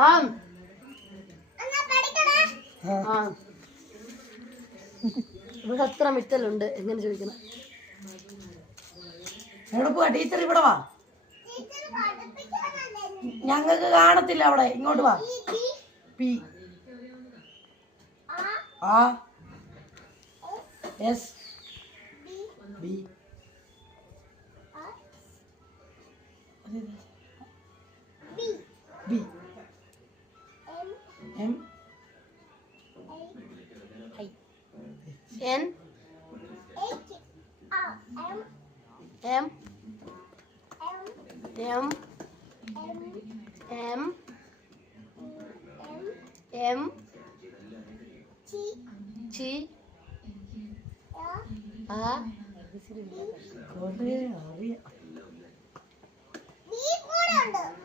ആം ഇവിടെ അത്ര മിറ്റലുണ്ട്. എങ്ങനെ ചോദിക്കണം? എവിടെ പോവാ ടീച്ചർ? ഇവിടെ വാ, ഞങ്ങൾക്ക് കാണത്തില്ല അവിടെ. ഇങ്ങോട്ട് വാ. പി ആ S B B M N M M M M ചി ആ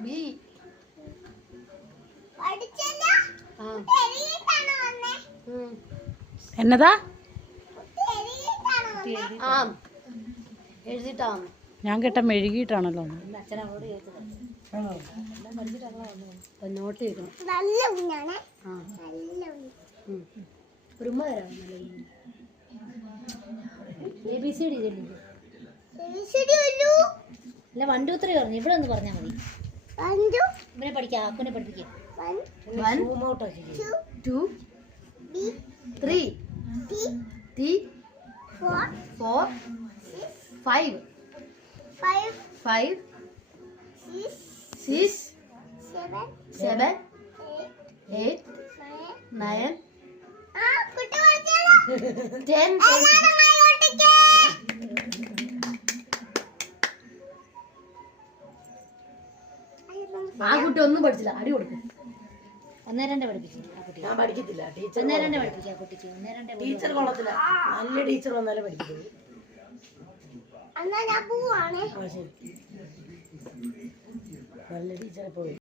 ബി എന്നതാ? ആം എഴുതിട്ടാം. ഞാൻ കേട്ട മെഴുകിയിട്ടാണല്ലോ. നോട്ട് ചെയ്യണം. ഒരു ഉമ്മ തരാം. ABCD അല്ല 1 2 3 പറഞ്ഞു. ഇവിടെ ഒന്ന് പറഞ്ഞാൽ മതി. ഇവനെ പഠിക്കാം. അപ്പനെ പഠിപ്പിക്കാം. 1 2 3 T 4 5 6 7 8 9 10. ആ കുട്ടി ഒന്നും പഠിച്ചില്ല. അടി കൊടുക്കും. 1 2 പഠിപ്പിച്ചു. ഞാൻ പഠിക്കത്തില്ല. ടീച്ചർ 1 2 പഠിപ്പിക്കാം കുട്ടിക്ക്. 1 2 ടീച്ചർ കൊള്ളത്തില്ല. നല്ല ടീച്ചർ വന്നാലേ പഠിക്കത്തുള്ളൂ. ശരി, നല്ല ടീച്ചറെ പോയി.